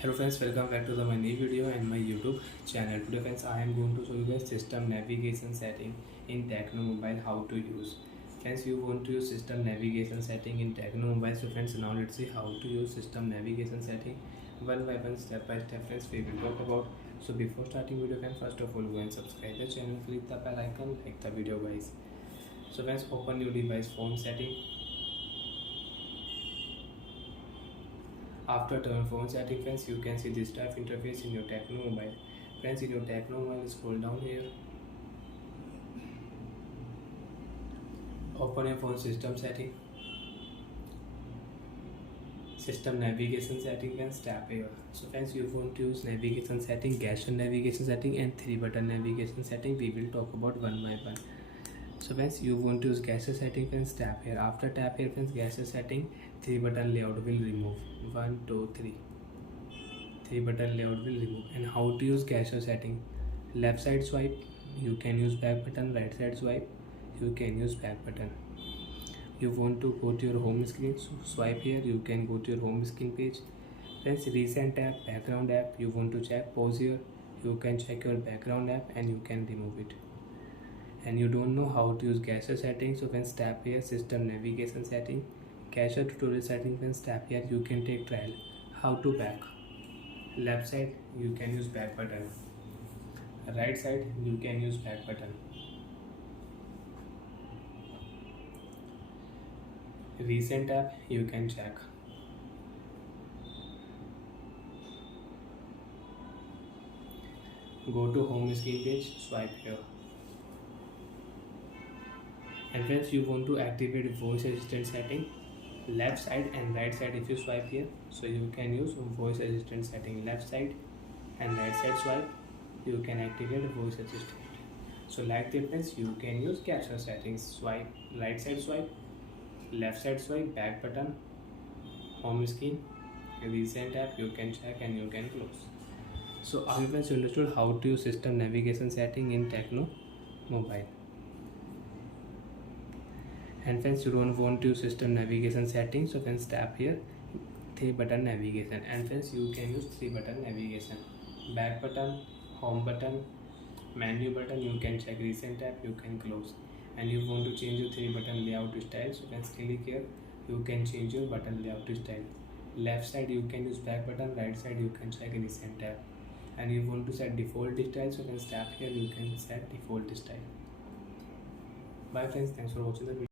Hello friends, welcome back to my new video and my YouTube channel. Today friends, I am going to show you guys system navigation setting in Tecno Mobile, how to use. Friends, you want to use system navigation setting in Tecno Mobile. So friends, now let's see how to use system navigation setting one by one, step by step. Friends, we will talk about. So before starting video, friends, first of all go and subscribe the channel, click the bell icon, like the video guys. So friends, open your device phone setting. After turn phone setting, friends, you can see this type interface in your Tecno Mobile. Friends, in your Tecno Mobile, scroll down here. Open your phone system setting. System navigation setting, friends, tap here. So friends, you want to use navigation setting, gesture navigation setting and 3-button navigation setting. We will talk about one by one. So friends, you want to use gesture setting, friends, tap here. After tap here, friends, gesture setting, 3-button layout will remove. 1 2 3. 3-button layout will remove. And how to use gesture setting? Left side swipe, you can use back button. Right side swipe, you can use back button. You want to go to your home screen, so swipe here, you can go to your home screen page. Friends, recent app, background app, you want to check, pause here, you can check your background app and you can remove it. And you don't know how to use gesture settings, so friends, tap here, system navigation setting, gesture tutorial setting. Friends, tap here, you can take trial. How to back? Left side, you can use back button. Right side, you can use back button. Recent app, you can check. Go to home screen page, swipe here. And friends, you want to activate voice assistant setting, left side and right side. If you swipe here, so you can use voice assistant setting. Left side and right side swipe, you can activate voice assistant. So like that, friends, you can use gesture settings. Swipe, right side swipe, left side swipe, back button, home screen, recent app, you can check and you can close. So I hope you understood how to use system navigation setting in Tecno Mobile. And friends, you don't want to use system navigation settings, so friends, tap here, 3-button navigation. And friends, you can use 3-button navigation. Back button, home button, menu button, you can check, recent tab, you can close. And you want to change your 3-button layout style, so friends, click here, you can change your button layout style. Left side, you can use back button. Right side, you can check recent tab. And you want to set default style, so friends, tap here, you can set default style. Bye friends, thanks for watching the video.